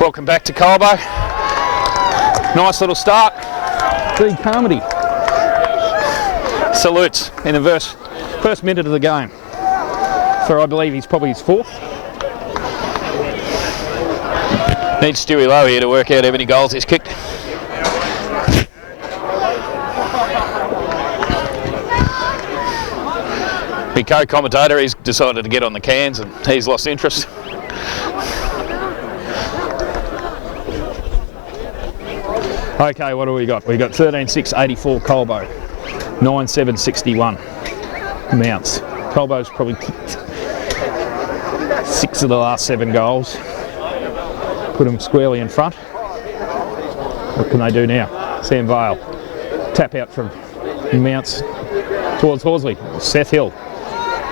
Welcome back to Colbo. Nice little start. The Carmody salutes in the first minute of the game. For I believe he's probably his fourth. Needs Stewie Lowe here to work out how many goals he's kicked. My co-commentator, he's decided to get on the cans and he's lost interest. Okay, what do we got? We got 13-6-84 Colbo, 9-7-61 Mounts. Colbo's probably kicked 6 of the last 7 goals. Put them squarely in front. What can they do now? Sam Vale. Tap out from Mounts towards Horsley. Seth Hill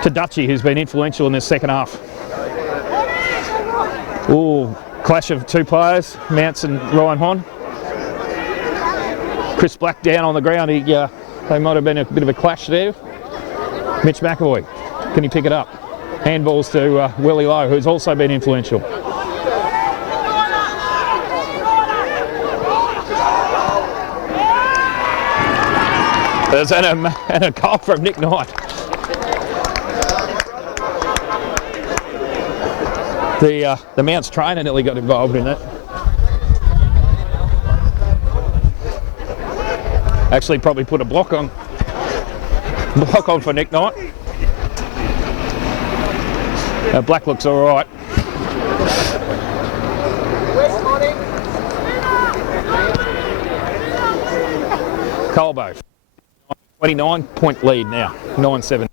to Dutchy, who's been influential in this second half. Ooh, clash of 2 players, Mounts and Ryan Hon. Chris Black down on the ground. They might have been a bit of a clash there. Mitch McAvoy, can he pick it up? Handballs to Willie Lowe, who's also been influential. There's and a goal from Nick Knight. The Mounts trainer nearly got involved in it. Actually, probably put a block on for Nick Knight. Black looks all right. Colbo, 29-point lead now, 9-7.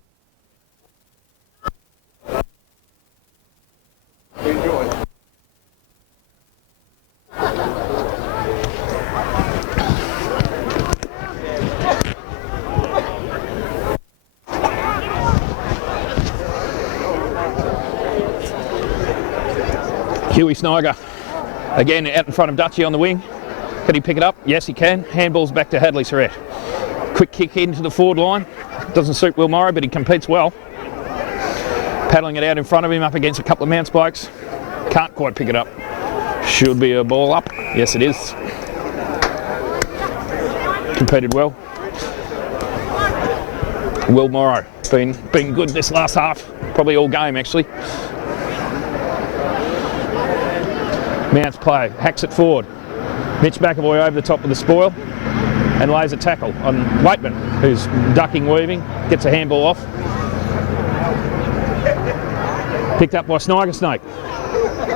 Huey Sniger, again out in front of Dutchy on the wing. Can he pick it up? Yes, he can. Handballs back to Hadley Surrett. Quick kick into the forward line. Doesn't suit Will Morrow, but he competes well. Paddling it out in front of him up against a couple of Mounts blokes. Can't quite pick it up. Should be a ball up. Yes, it is. Competed well. Will Morrow, been good this last half. Probably all game, actually. Mounts play, hacks it forward. Mitch McAvoy over the top of the spoil and lays a tackle on Waitman, who's ducking, weaving, gets a handball off. Picked up by Sniger Snake.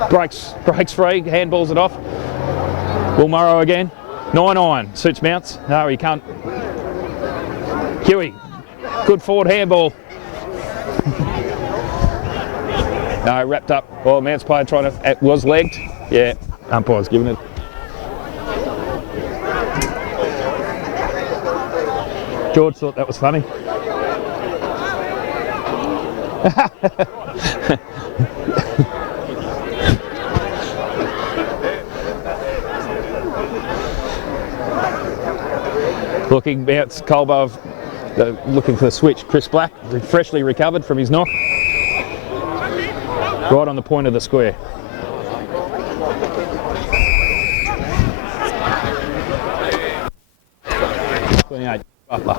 Breaks free, handballs it off. Will Morrow again. 9-9, suits Mounts. No, he can't. Huey, good forward handball. No, wrapped up. Well, Mounts player was legged. Yeah, umpire's giving it. George thought that was funny. Looking Mounts, Colbo, looking for the switch. Chris Black, freshly recovered from his knock. Right on the point of the square. Butler.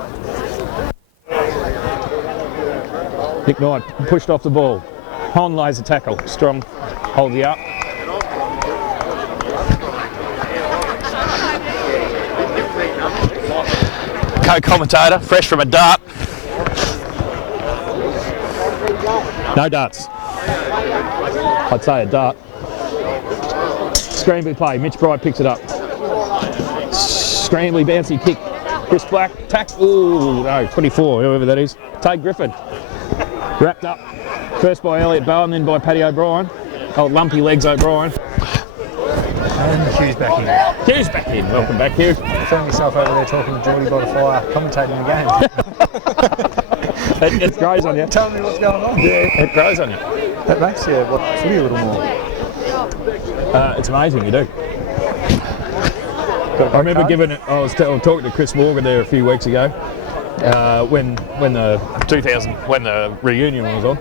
Nick Knight pushed off the ball. Hon lays a tackle. Strong holds you up. Co-commentator, fresh from a dart. No darts. I'd say a dart. Scrambly play. Mitch Bride picks it up. Scrambly bouncy kick. Chris Black, tackle, ooh, no, 24, whoever that is. Tay Griffin, wrapped up. First by Elliot Bowen, then by Paddy O'Brien. Oh, lumpy legs O'Brien. And Hugh's back in. Hugh's back in, welcome back Hugh. Found yourself over there talking to Geordie by the fire, commentating the game. It grows on you. Tell me what's going on. Yeah, it grows on you. That makes you feel a little more. It's amazing, you do. I remember I was talking to Chris Morgan there a few weeks ago when the reunion was on,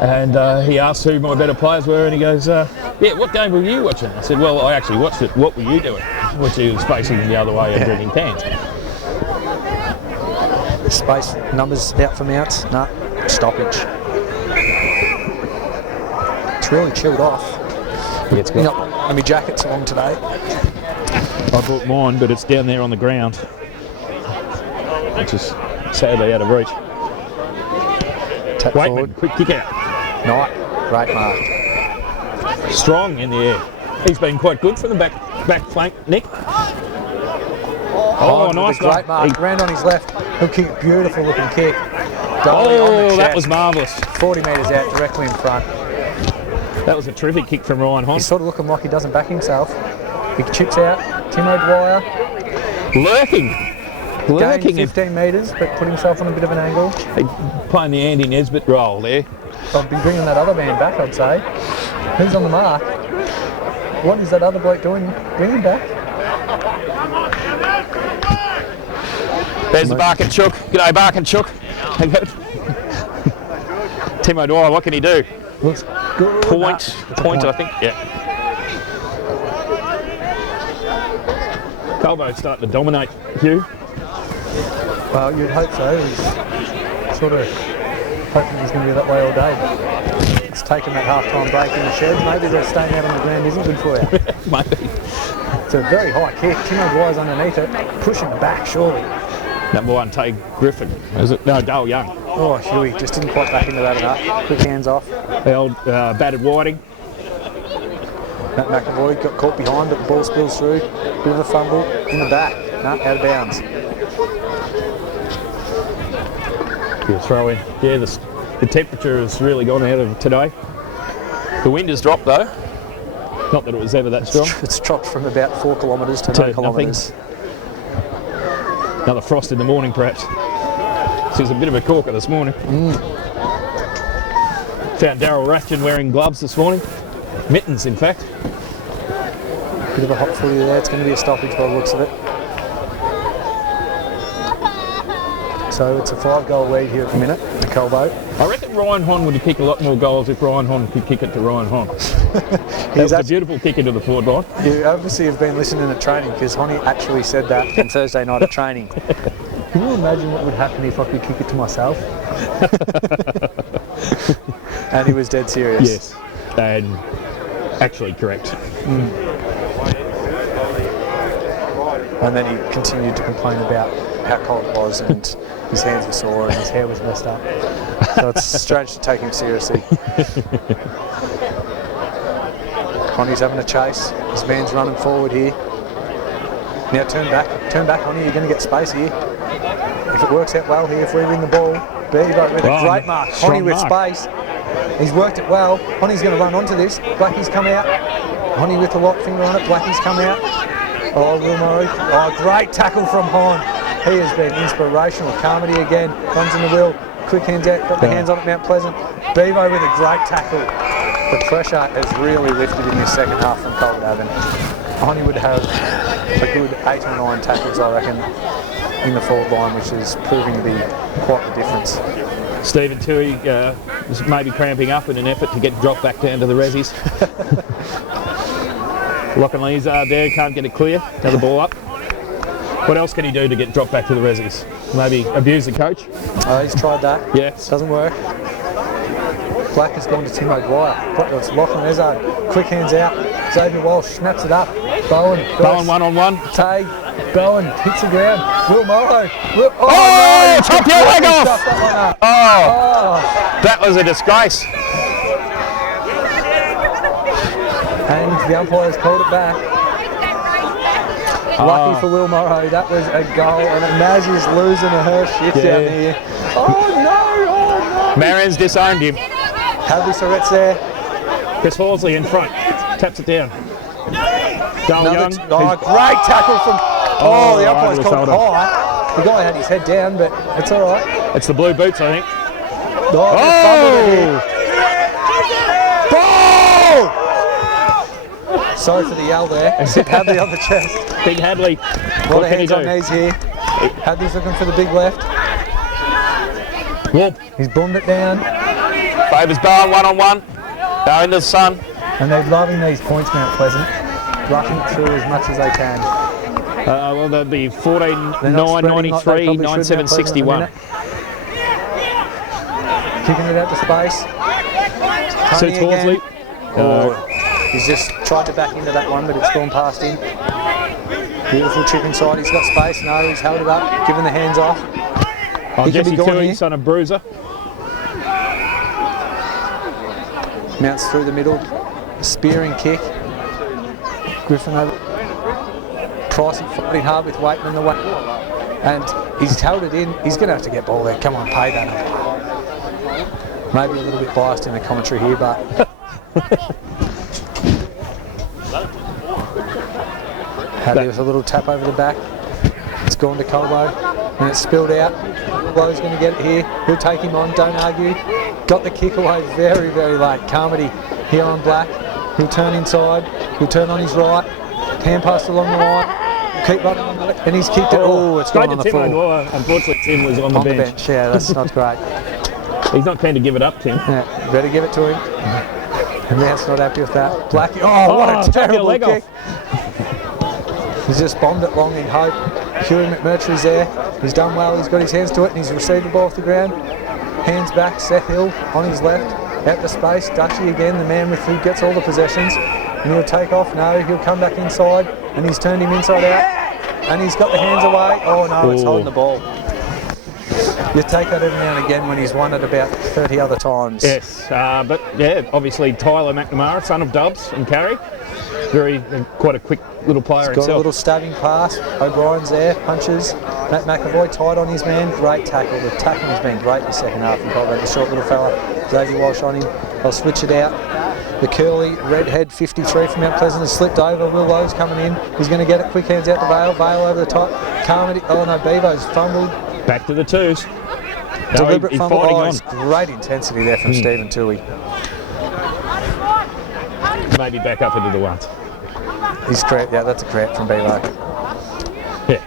And he asked who my better players were, and he goes, yeah, what game were you watching? I said, well, I actually watched it. What were you doing? Which is facing the other way and drinking cans. Space numbers out for Mounts. No, stoppage. It's really chilled off. Yeah, it's good. And my jacket's along today. I brought mine, but it's down there on the ground, which is sadly out of reach. Tap Waitman, forward. quick kick out. Knight, great mark. Strong in the air. He's been quite good from the back flank, Nick. Oh, nice one. Great mark. Round on his left. He'll kick, beautiful looking kick. Oh, that was marvellous. 40 metres out, directly in front. That was a terrific kick from Ryan Hon. He's sort of looking like he doesn't back himself. He chips out. Timo Dwyer. Lurking. Gained 15 metres, but put himself on a bit of an angle. Playing the Andy Nesbitt role there. I'd be bringing that other man back, I'd say. Who's on the mark? What is that other bloke doing? Bring him back. There's the Bark and Chook. G'day, Bark and Chook. Timo Dwyer, what can he do? Looks good. Point, I think. Yeah. Colbo's starting to dominate, Hugh. Well, you'd hope so. He's sort of hoping he's going to be that way all day. But it's taken that half-time break in the sheds. Maybe the staying out on the ground isn't good for you. Maybe. It's a very high kick. Timo Dwyer's underneath it. Pushing back, surely. Number one, Tay Griffin. Is it? No, Dale Young. Oh, Huey just didn't quite back into that enough. Quick hands off. The old battered Whiting. Matt McAvoy got caught behind, but the ball spills through. Bit of a fumble in the back. No, out of bounds. Good throw in. Yeah, the temperature has really gone out of today. The wind has dropped though. Not that it was ever that strong. It's dropped from about 4 kilometres to 9 kilometres. Another frost in the morning, perhaps. This was a bit of a corker this morning. Found Daryl Rathjen wearing gloves this morning. Mittens, in fact. Bit of a hot footy there. It's going to be a stoppage by the looks of it. So it's a 5-goal lead here at the minute to Colbo. I reckon Ryan Hon would kick a lot more goals if Ryan Hon could kick it to Ryan Hon. That was a beautiful kick into the forward line. You obviously have been listening at training because Honey actually said that on Thursday night at training. Can you imagine what would happen if I could kick it to myself? And he was dead serious. Yes, and actually correct. And then he continued to complain about how cold it was and his hands were sore and his hair was messed up. So it's strange to take him seriously. Honey's having a chase. His man's running forward here. Now turn back, Honey, you're going to get space here. If it works out well here, if we win the ball, Bevo with a great mark. Honey with space. He's worked it well. Honey's going to run onto this. Blackie's come out. Honey with the lock finger on it. Blackie's come out. Oh, Will Murray. Oh, great tackle from Hon. He has been inspirational. Carmody again. Runs in the wheel. Quick hands out. Got the hands on it, Mount Pleasant. Bevo with a great tackle. The pressure has really lifted in this second half from Colbo Avon. Honey would have a good 8 or 9 tackles, I reckon, in the forward line, which is proving to be quite the difference. Stephen Tui was maybe cramping up in an effort to get dropped back down to the resis. Lockenlee's there, can't get it clear. Another ball up. What else can he do to get dropped back to the resis? Maybe abuse the coach? He's tried that. Yes. Doesn't work. Black has gone to Timo Dwyer. It's Lachlan Ezard. Quick hands out. Xavier Walsh snaps it up. Bowen 1-on-1. Tag. Bowen hits the ground. Will Morrow. Oh, no! Top your leg off! That was a disgrace. And the umpires called it back. Lucky for Will Morrow, that was a goal, and Naz is losing her shit down here. Oh no! Marion's disowned him. Hadley Surrett's there. Chris Horsley in front, taps it down. Dale Young. Great tackle from... Oh, the umpire's called it high. The guy had his head down, but it's all right. It's the blue boots, I think. Oh! Sorry for the yell there. Hadley on the chest. Big Hadley. A lot of hands on knees here. Hadley's looking for the big left. Whoop. He's boomed it down. Favours Bowen, 1-on-1. They're into the sun. And they're loving these points, Mount Pleasant. Rushing through as much as they can. Well, that'd be 14, They're not 9, spreading like 93, they probably 9, should, 7, Mount Pleasant, at the 61. minute. Kicking it out to space. Suits Honey Horsley. again. He's just tried to back into that one, but it's gone past him. Beautiful chip inside. He's got space. No, he's held it up, given the hands off. He could Jesse be gone Tui, here. son of Bruiser. Mounts through the middle. Spearing kick. Griffin over. Pricey fighting hard with Waitman the way. And he's held it in. He's going to have to get ball there. Come on, pay that up. Maybe a little bit biased in the commentary here, but... Hadley with a little tap over the back. It's gone to Colbo. And it's spilled out. Colbo's going to get it here. He'll take him on, don't argue. Got the kick away very, very late. Carmody here on Black. He'll turn inside. He'll turn on his right. Hand passed along the line. Keep running on the left. And he's kicked it. Oh, it's gone on the floor. Unfortunately, Tim was on the bench. Yeah, that's not great. He's not keen to give it up, Tim. Yeah, better give it to him. And Mount's not happy with that. Blackie, oh, what a took your terrible leg kick. off. He's just bombed it long in hope. Huey McMurtry's there. He's done well. He's got his hands to it and he's received the ball off the ground. Hands back. Seth Hill on his left. Out to space. Dutchy again, the man with who gets all the possessions. And he'll take off. No, he'll come back inside. And he's turned him inside out. And he's got the hands away. Oh no, it's holding the ball. You take that every now and again when he's won it about 30 other times. Yes, but yeah, obviously Tyler McNamara, son of Dubs and Carey. Quite a quick little player He's got himself. a little stabbing pass. O'Brien's there, punches. Matt McAvoy tied on his man. Great tackle. The tackling has been great in the second half. You've got the short little fella, Xavier Walsh on him. They'll switch it out. The curly redhead 53 from Mount Pleasant has slipped over. Will Lowe's coming in. He's going to get it. Quick hands out to Vale. Vale over the top. Carmody. Oh no, Bevo's fumbled. Back to the twos. Deliberate he's fumble. fighting Oh, on. it's great intensity there from Stephen Toohey. Maybe back up into the ones. He's correct. Yeah, that's a correct from Bevo. Yeah.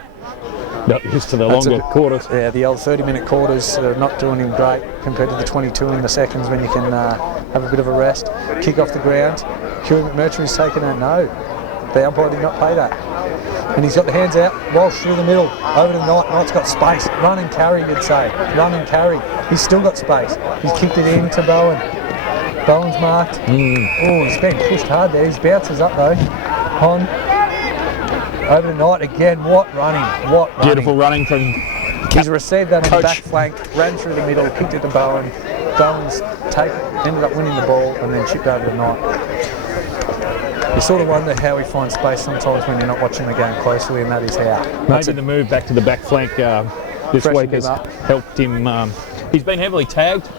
Not used to the longer quarters. Yeah, the old 30-minute quarters are not doing him great compared to the 22 in the seconds when you can have a bit of a rest. Kick off the ground. Huey McMurtry's taken it. No, the umpire did not play that. And he's got the hands out. Walsh through the middle. Over to Knight. Knight's got space. Run and carry, you'd say. Run and carry. He's still got space. He's kicked it in to Bowen. Bowen's marked. Oh, he's been pushed hard there. His bounces up though. On. Over to Knight again. What running? What running? Beautiful running from He's received that on the Coach. back flank, ran through the middle, kicked it to Bowen. Bowen's ended up winning the ball and then chipped over to Knight. You sort of wonder how he finds space sometimes when you're not watching the game closely, and that is how. maybe the move back to the back flank this Freshened week him has up. helped him. He's been heavily tagged,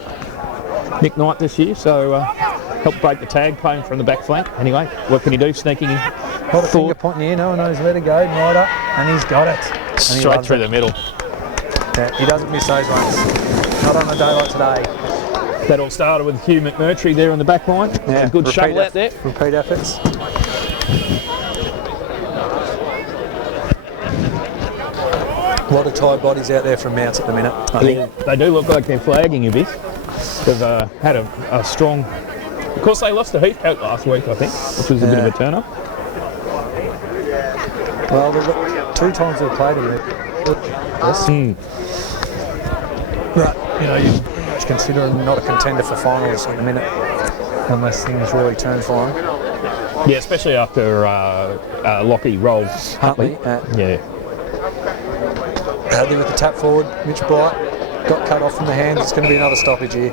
Nick Knight, this year, so helped break the tag, playing from the back flank. Anyway, what can he do? Sneaking in. Not a finger pointing here, no one knows where to go. Knight up, and he's got it. And he Straight loves through it. the middle. Yeah, he doesn't miss those ones. Not on a day like today. That all started with Hugh McMurtry there on the back line. Yeah, A good shuttle out there. Repeat efforts. A lot of tired bodies out there from Mounts at the minute, I think. They do look like they're flagging a bit. They've had a strong... Of course, they lost to Heathcote last week, I think, which was a bit of a turn-up. Well, the 2 times they've played them. Yes. But, you know, you pretty much consider them not a contender for finals at the minute, unless things really turn for them. Yeah, especially after Lockie rolled Huntley. Yeah. Hadley with the tap forward. Mitch Bright got cut off from the hands. It's going to be another stoppage here.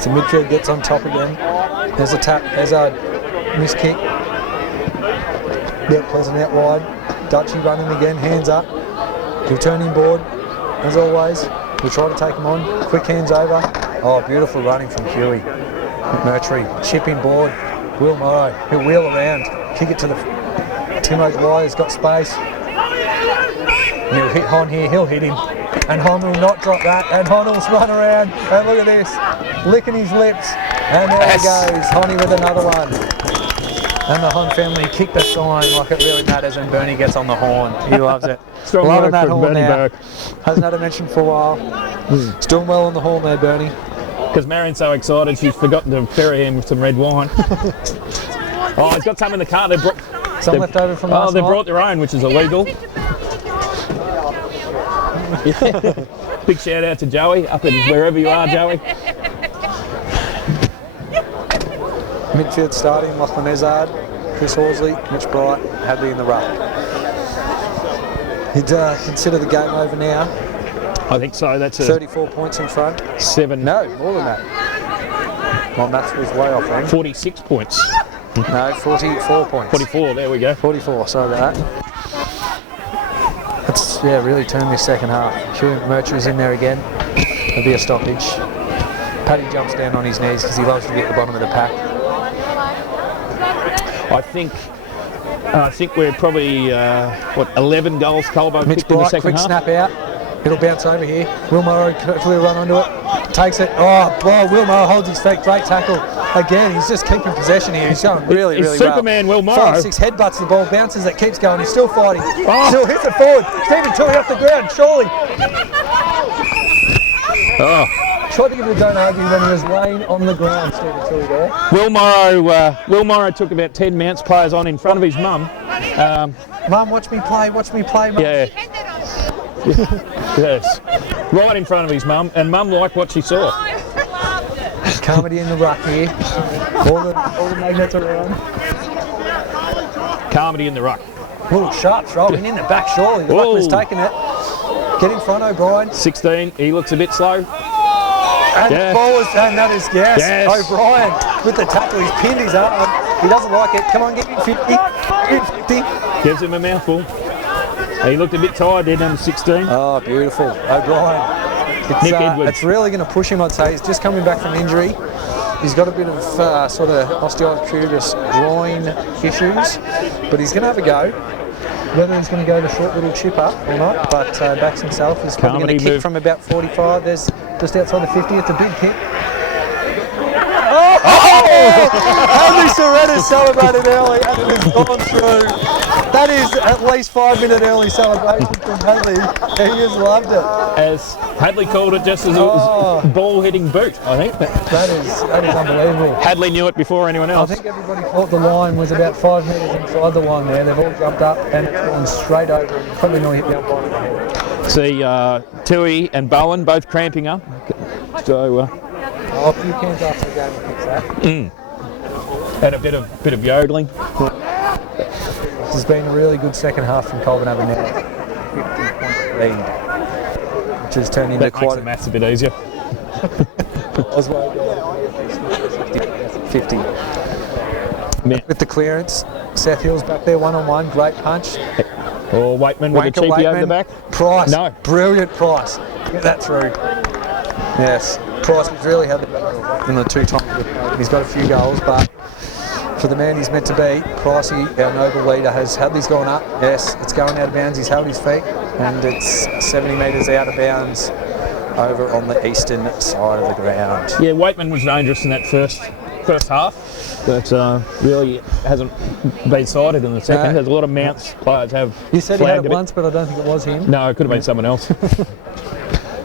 So midfield gets on top again. There's a tap. There's a miss kick. Yeah, Pleasant out wide. Dutchy running again. Hands up. He'll turn him board as always. We'll try to take him on. Quick hands over. Oh, beautiful running from Huey. McMurtry. Chipping board. Will Morrow. He'll wheel around. Kick it to the... Timo's wide. He's got space. And he'll hit Hon here. He'll hit him. And Hon will not drop that. And Hon will run around. And look at this. Licking his lips. And there he goes. Honey with another one. And the Hon family kick the sign like it really matters when Bernie gets on the horn. He loves it. Strong Loving work that from horn Bernie now. Burke. Hasn't had a mention for a while. He's doing well on the horn there, Bernie. Because Marion's so excited, she's forgotten to ferry him with some red wine. Oh, he's got some in the car. Some left over from last they night. brought their own, which is illegal. Big shout out to Joey, up in wherever you are, Joey. Midfield starting, Lachlan Ezard, Chris Horsley, Mitch Bright, Hadley in the ruck. He'd consider the game over now. I think so. That's a 34 points in front. 7. No, more than that. My maths was way off then. 46 points. No, 44 points. 44. There we go. 44, sorry about that. That's, yeah, really turned this second half. Hugh Murtry's in there again. There'll be a stoppage. Paddy jumps down on his knees because he loves to get the bottom of the pack. I think we're probably 11 goals Colbo Mitch kicked in the Bright, second quick half. snap out. It'll bounce over here. Will Morrow can hopefully run onto it. Takes it. Oh, Will Morrow holds his feet. Great tackle. Again, he's just keeping possession here. He's going really, It's really Superman well. Will Morrow. 5-6 headbutts the ball, bounces it, keeps going. He's still fighting. Still hits it forward. Stephen Tilley off the ground. Surely. Oh. Tried to give it a don't argue when he was laying on the ground, Stephen Tilley there. Will Morrow took about 10 Mounts players on in front of his mum. Mum, watch me play, Mum. Yeah. Yes. Right in front of his mum, and mum liked what she saw. Carmody in the ruck here. All the magnets around. Carmody in the ruck. Oh, sharp throw in the back, surely. The ruckman's taking it. Get in front, O'Brien. 16. He looks a bit slow. And Yeah. the ball is, and that is gas. Yes. O'Brien with the tackle. He's pinned his arm. He doesn't like it. Come on, get him 50. 50. Gives him a mouthful. He looked a bit tired there, number 16. Oh, beautiful. O'Brien. Nick Edwards. It's really going to push him, I'd say. He's just coming back from injury. He's got a bit of sort of osteoarthritis groin issues, but he's going to have a go. Whether he's going to go the short little chip up or not, but backs himself. He's probably going to kick from about 45. There's just outside the 50. It's a big kick. Hadley Sorretta celebrated early and it has gone through. That is at least 5-minute early celebration from Hadley. He has loved it. As Hadley called it just as it was ball hitting boot, I think. That is unbelievable. Hadley knew it before anyone I else. think everybody thought the line was about 5 metres inside the one there. They've all jumped up and it's gone straight over and probably nearly hit the umpire in the head. See Tui and Bowen both cramping up. So A few cans after the game to fix that. and a bit of yodeling. This has been a really good second half from Colbo now. 50-point lead, which has turned into That makes quite the maths a bit easier. Oswald 50. Man. With the clearance, Seth Hill's back there one-on-one, great punch. Or Waitman with a Wanker cheapie over Waitman. the back. Price, No. brilliant Price. Get that through. Yes, Price has really had the better in the 2 times. He's got a few goals, but for the man he's meant to be, Pricey, our noble leader, has Hadley's gone up. Yes, it's going out of bounds. He's held his feet, and it's 70 metres out of bounds over on the eastern side of the ground. Yeah, Waitman was dangerous in that first half, but really hasn't been sighted in the second. No. There's a lot of Mounts players have You said he had flagged it a bit. once, but I don't think it was him. No, it could have been someone else.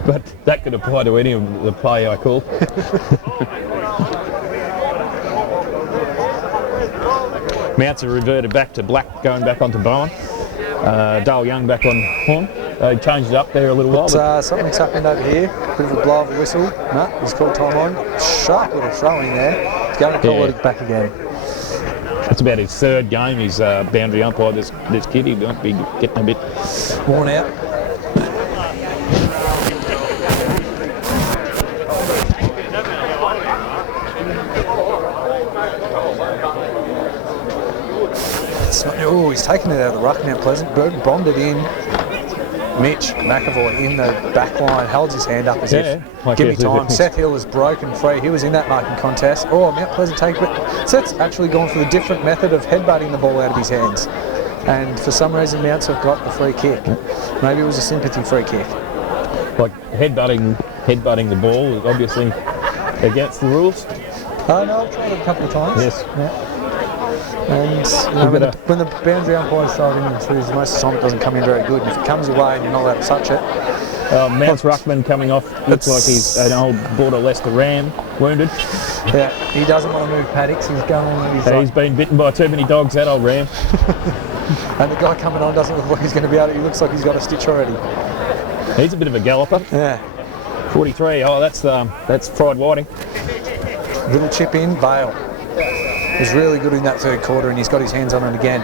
But that could apply to any of the play I call. Mounts have reverted back to Black, going back onto Bowen. Dale Young back on Horn. They changed it up there a little while. But, something's happened over here. Bit of a blow of a whistle. No, he's called time on. Sharp little throw in there. He's going to call it back again. It's about his third game. He's boundary umpire. This kid, he won't be getting a bit Worn out. Oh, he's taken it out of the ruck now, Pleasant. Berg bombed it in. Mitch McAvoy in the back line, holds his hand up as if, give me time. Seth Hill is broken free. He was in that marking contest. Oh, Mount Pleasant take it. Seth's actually gone for the different method of headbutting the ball out of his hands. And for some reason, Mounts have got the free kick. Maybe it was a sympathy free kick. like headbutting the ball is obviously against the rules. Oh, no, I've tried it a couple of times. Yes. Yeah. And when the boundary umpire's thrown in through, most of the time it doesn't come in very good. And if it comes away and you're not allowed to touch it. Mount's ruckman coming off. Looks like he's an old Border Leicester Ram, wounded. Yeah, he doesn't want to move paddocks. He's going. He's been bitten by too many dogs, that old Ram. And the guy coming on doesn't look like he's going to be able to. He looks like he's got a stitch already. He's a bit of a galloper. Yeah. 43. Oh, that's fried whiting. Little chip in, Vale. He's really good in that third quarter, and he's got his hands on it again.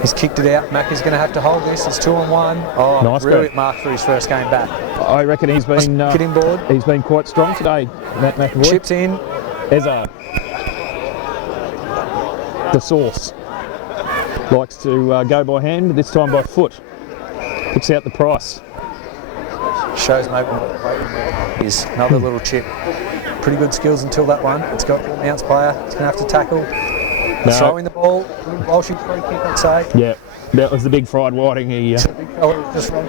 He's kicked it out. Mac is going to have to hold this. It's 2-on-1. Oh, nice brilliant mark for his first game back. I reckon he's been kidding board. He's been quite strong today, Matt McAvoy. Chips in. Ezard. The source. Likes to go by hand, but this time by foot. Picks out the price. Shows Maple is another little chip. Pretty good skills until that one. It's got an ounce player. It's going to have to tackle. No. Throwing the ball. Walshing free kick, I'd say. Yeah, that was the big fried whiting. He big fella just run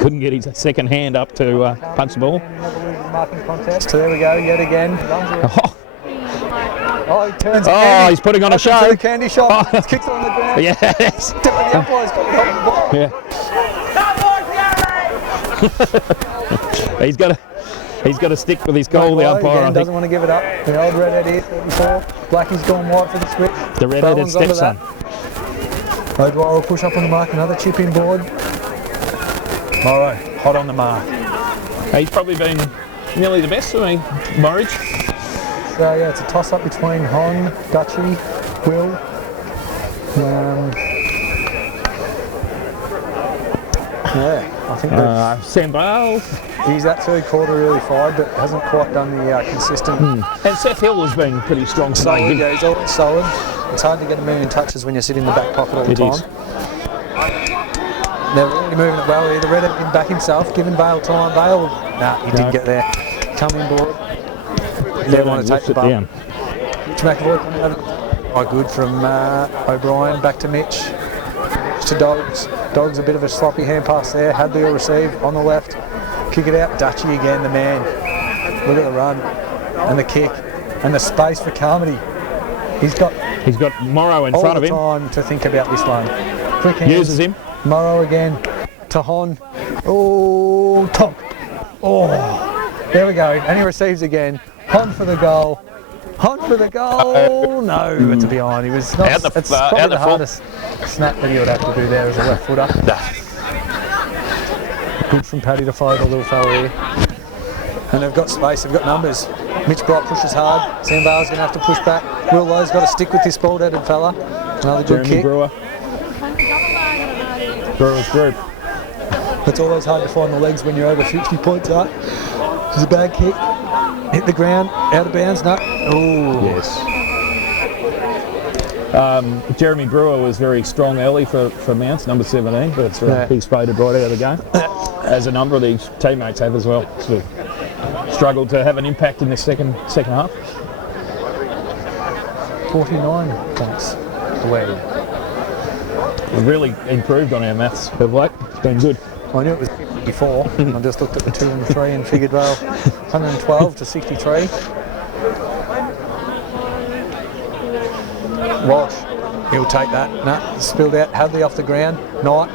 couldn't get his second hand up to punch the ball. Marking contest. So there we go, yet again. Oh, he turns. Oh, he's putting on a show. The candy shop. It's kicked on the ground. Yes. He's got to stick with his goal, the umpire. I think. Doesn't want to give it up. The old redhead here, 34. Blackie's gone wide for the switch. The redheaded stepson. O'Dwyer will push up on the mark. Another chip in board. Morrow, hot on the mark. He's probably been nearly the best for me, Morridge. So yeah, it's a toss-up between Hon, Dutchy, Will. Yeah, I think Sam Bales. He's that third quarter really fired, but hasn't quite done the consistent. And Seth Hill has been pretty strong today. Yeah, he's always solid. It's hard to get a million touches when you sit in the back pocket all the time. They're really moving it well here. The Red can back himself, giving Vale time. Vale, he didn't get there. Come in board. They want to take the bump. Mitch McAvoy coming over. Oh, good from O'Brien. Back to Mitch. To Dogs. Dogs a bit of a sloppy hand pass there. Hadley will receive on the left. Kick it out. Dutchy again, the man. Look at the run and the kick and the space for Carmody. He's got Morrow in front of him. All the time to think about this one. Quick hands. Uses him. Morrow again to Hon. Oh, top. Oh, there we go. And he receives again. Hon for the goal. Hon for the goal. No, it's behind. He was not. It's probably the hardest snap that he would have to do there as a left footer. Good from Paddy to follow the little fella here. And they've got space. They've got numbers. Mitch Bright pushes hard. Sam Vale's going to have to push back. Will Lowe's got to stick with this bald-headed fella. Another good kick. Brewer's group. It's always hard to find the legs when you're over 50 points up. It's a bad kick. Hit the ground, out of bounds, no. Oh. Yes. Jeremy Brewer was very strong early for Mounts, number 17, but he's faded right out of the game. As a number of these teammates have as well. So struggled to have an impact in the second half. 49 points away. We've really improved on our maths of late. It's been good. I knew it was 50 before. I just looked at the 2 and 3 and figured, well, 112 to 63. Walsh, he'll take that. No, spilled out. Hadley off the ground. Knight,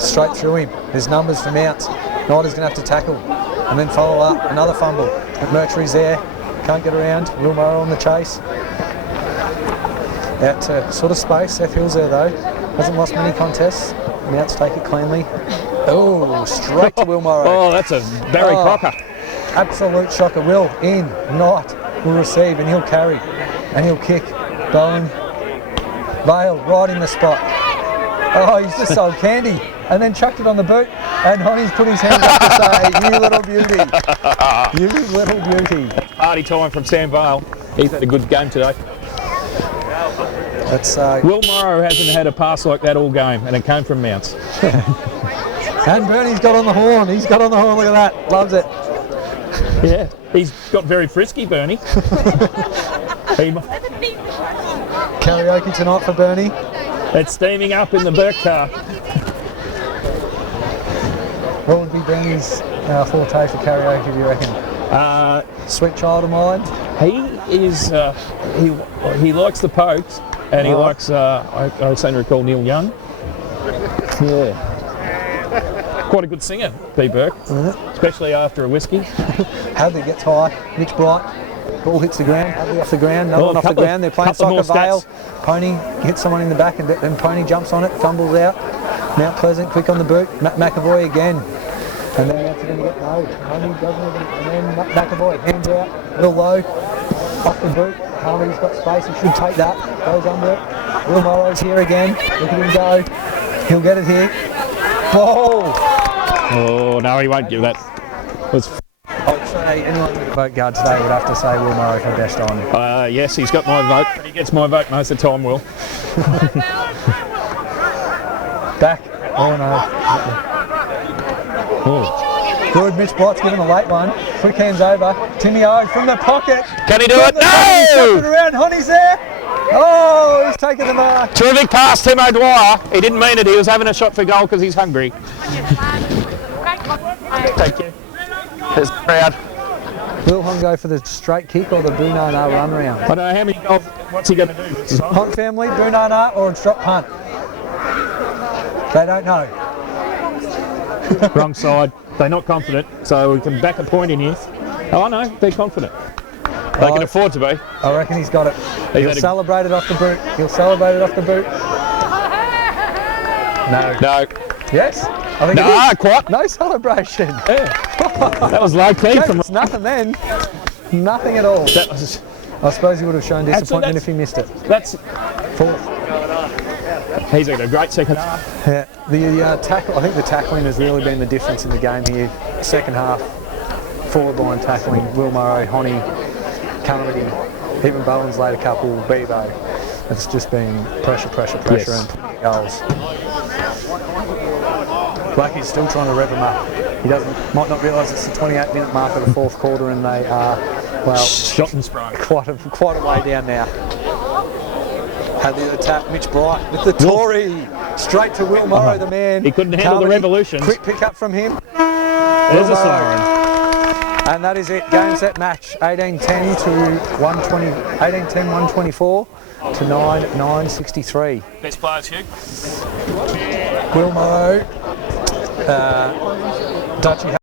straight through him. There's numbers for Mounts. Knight is going to have to tackle and then follow up. Another fumble. McMurtry's there. Can't get around. Will Morrow on the chase. Out to sort of space. Seth Hill's there though. Hasn't lost many contests. Mounts take it cleanly. Oh, straight to Will Morrow. Oh, that's a Barry Crocker. Absolute shocker. Will in. Knight will receive and he'll carry. And he'll kick. Bowen. Vale right in the spot. Oh, he's just sold candy. And then chucked it on the boot. And Honey's put his hands up to say, you little beauty. You little beauty. Party time from Sam Vale. He's had a good game today. That's, Will Morrow hasn't had a pass like that all game, and it came from Mounts. And Bernie's got on the horn. He's got on the horn. Look at that. Loves it. Yeah, he's got very frisky, Bernie. Karaoke tonight for Bernie. It's steaming up in the Burke car. What would be Bernie's forte for karaoke, do you reckon? Sweet Child of Mine. He is, he likes the pokes, and he likes, I seem to recall Neil Young. Yeah. Quite a good singer, B. Burke, especially after a whiskey. Hadley gets high, Mitch Bright, ball hits the ground, Hadley off the ground, no one off the ground, they're playing soccer. Vale, Pony hits someone in the back and then Pony jumps on it, fumbles out. Mount Pleasant quick on the boot, McAvoy again. And then Mount's going to get no. Pony doesn't even, and then McAvoy hands out, real low, off the boot. Carmody's got space, he should take that, goes under it. Will Morrow's here again, look at him go, he'll get it here. Ball! Oh, no, he won't give that. I'd say anyone with a vote guard today would have to say Will Morrow for best on. Yes, he's got my vote. He gets my vote most of the time, Will. Back. Oh no. Oh. Good, Mitch Blott's given a late one. Quick hands over. Timmy O from the pocket. Can he do it? No! Around. Honey's there. Oh, he's taken the mark. Terrific pass, Tim O'Dwyer. He didn't mean it. He was having a shot for goal because he's hungry. Thank you. There's the crowd. Will Hong go for the straight kick or the Boonana run round? I don't know how many goals. What's he going to do? Hunt family, Boonana or a drop punt? They don't know. Wrong side. They're not confident, so we can back a point in here. Oh no, they're confident. They can afford to be. I reckon he's got it. He'll celebrate it off the boot. He'll celebrate it off the boot. No. No. Yes? I think No, quite. no celebration. Yeah. That was low key from. It's nothing then. Nothing at all. That was. I suppose he would have shown disappointment if he missed it. That's. Fourth. He's had a great second half. Yeah, the tackle. I think the tackling has really been the difference in the game here. Second half, forward line tackling. Will Morrow, Honey, Carmody, even Bowen's laid a couple. Bebo. It's just been pressure, yes. And goals. Blackie's still trying to rev him up. He might not realise it's the 28-minute mark of the fourth quarter, and they are shot and sprung. Quite a way down now. Had the attack, Mitch Bright with the Tory. Straight to Will Morrow, the man. He couldn't handle the revolutions. Quick pick up from him. There's a siren. And that is it. Game, set, match. 18-10 to 120. 18-10, 124 to 9-9-63. Best players, Hugh. Will Morrow. Dutchy